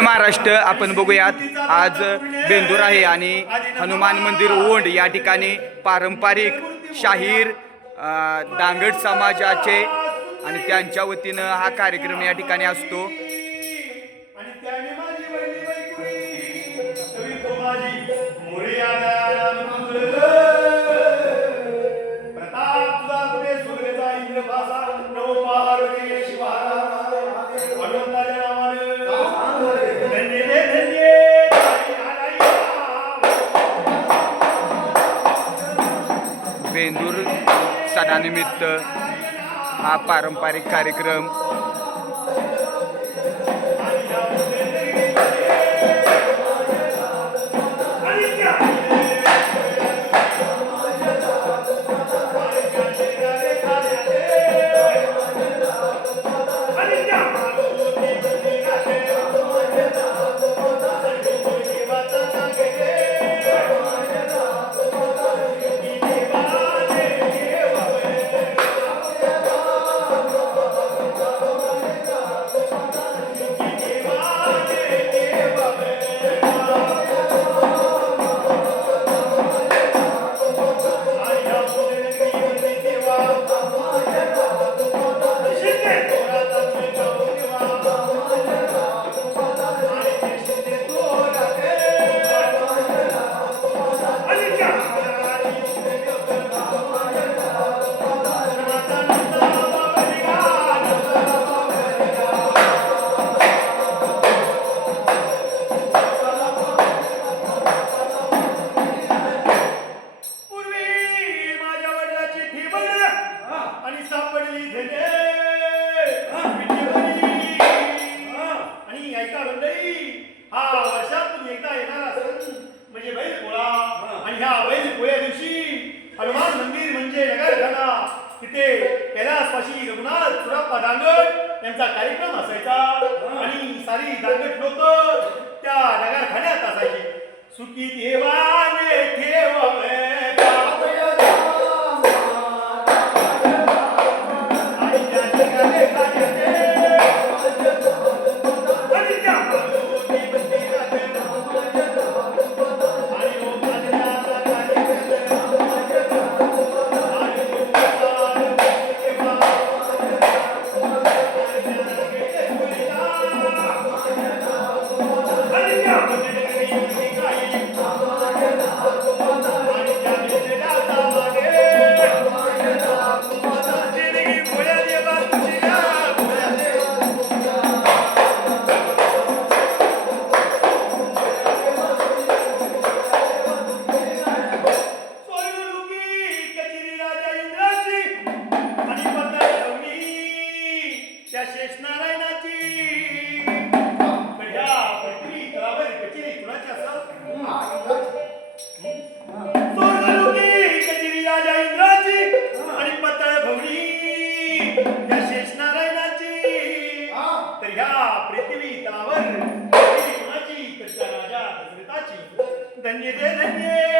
महाराष्ट्र आपण बघूयात आज बेंदूर आहे आणि हनुमान मंदिर ओंड या ठिकाणी पारंपरिक शाहीर दांगड समाजाचे आणि त्यांच्या वतीनं हा कार्यक्रम या ठिकाणी असतो. बेंदूर सणानिमित्त हा पारंपरिक कार्यक्रम आणि ह्या बैल पोळ्या दिवशी हनुमान मंदिर म्हणजे नगरखाना तिथे कैलासपाशी रघुनाथ सुरप्पा दांगड यांचा कार्यक्रम असायचा. आणि सारी दांगड लोक त्या शेष नारायणाची ह्या पृथ्वी तलावर कचेरी कुणाची असावं स्वर्गलोकी कचेरी राजा इंद्राची आणि पतळ भवनी त्या शेषनारायणाची. तर ह्या पृथ्वी तलावर कुणाची तर त्या राजा दशरथाची. धन्य दे धन्य.